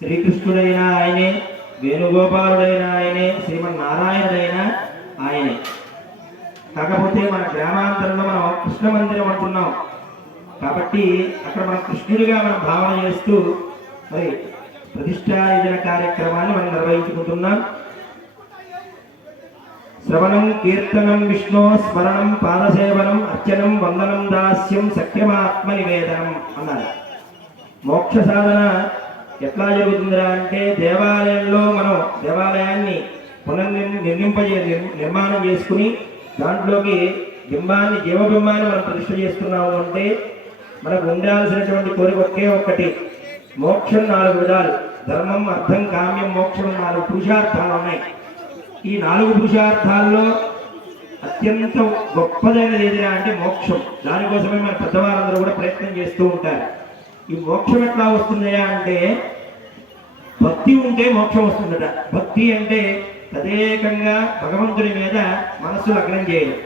శ్రీకృష్ణుడైన ఆయనే, వేణుగోపాలుడైన ఆయనే, శ్రీమన్నారాయణుడైన ఆయనే. కాకపోతే మన గ్రామాంతరంలో మనం కృష్ణ మందిరం అంటున్నాం కాబట్టి అక్కడ మనం కృష్ణుడిగా మనం భావన చేస్తూ మరి ప్రతిష్టాయుజన కార్యక్రమాన్ని మనం నిర్వహించుకుంటున్నాం. శ్రవణం కీర్తనం విష్ణు స్మరణం పాదసేవనం అర్చనం వందనం దాస్యం సఖ్యమాత్మ నివేదనం అన్నారు. మోక్ష సాధన ఎట్లా జరుగుతుందిరా అంటే దేవాలయంలో మనం దేవాలయాన్ని నిర్మాణం చేసుకుని దాంట్లోకి బింబాన్ని జీవబింబాన్ని మనం ప్రతిష్ఠ చేస్తున్నాము అంటే మనకు ఉండాల్సినటువంటి కోరిక ఒకే ఒక్కటి, మోక్షం 4 విధాలు. ధర్మం, అర్థం, కామ్యం, మోక్షం 4 పురుషార్థాలు ఉన్నాయి. ఈ 4 పురుషార్థాల్లో అత్యంత గొప్పదైనది ఏదిరా అంటే మోక్షం. దానికోసమే మన పెద్దవాళ్ళందరూ కూడా ప్రయత్నం చేస్తూ ఉంటారు. ఈ మోక్షం ఎట్లా వస్తుందయా అంటే భక్తి ఉంటే మోక్షం వస్తుందట. భక్తి అంటే తదేకంగా భగవంతుడి మీద మనస్సు లగ్నం చేయడం.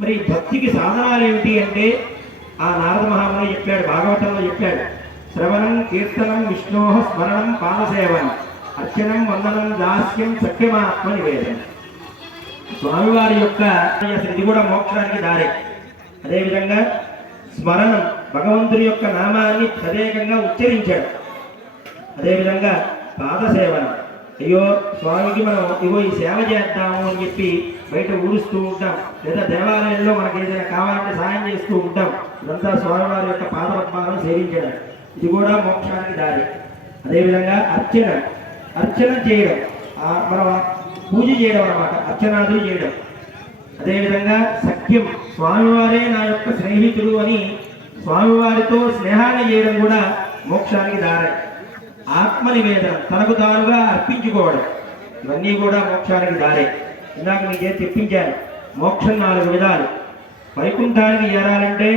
మరి భక్తికి సాధనాలు ఏమిటి అంటే ఆ నారద మహాముని చెప్పాడు, భాగవతంలో చెప్పాడు. శ్రవణం కీర్తనం విష్ణో స్మరణం పాదసేవనం అర్చనం వందనం దాస్యం సఖ్యమాత్మ నివేదనం. స్వామివారి యొక్క ఇది కూడా మోక్షానికి దారే. అదేవిధంగా స్మరణం, భగవంతుని యొక్క నామాన్ని తదేకంగా ఉచ్చరించాడు. అదేవిధంగా పాదసేవనం, అయ్యో స్వామికి మనం ఇగో ఈ సేవ చేద్దాము అని చెప్పి బయట ఊరుస్తూ ఉంటాం, లేదా దేవాలయంలో మనకి ఏదైనా కావాలంటే సాయం చేస్తూ ఉంటాం. ఇదంతా స్వామివారి యొక్క పాదపద్మాలను సేవించడం, ఇది కూడా మోక్షానికి దారి. అదేవిధంగా అర్చన చేయడం, మనం పూజ చేయడం అన్నమాట, అర్చనాదులు చేయడం. అదేవిధంగా సఖ్యం, స్వామివారే నా యొక్క స్నేహితుడు అని స్వామివారితో స్నేహాన్ని చేయడం కూడా మోక్షానికి దారి. ఆత్మ నివేదనం, తనకు తానుగా అర్పించుకోవడం, ఇవన్నీ కూడా మోక్షానికి దారే. ఇందాక నీకే తెప్పించాను. మోక్షం 4 విధాలు. వైకుంఠానికి చేరాలంటే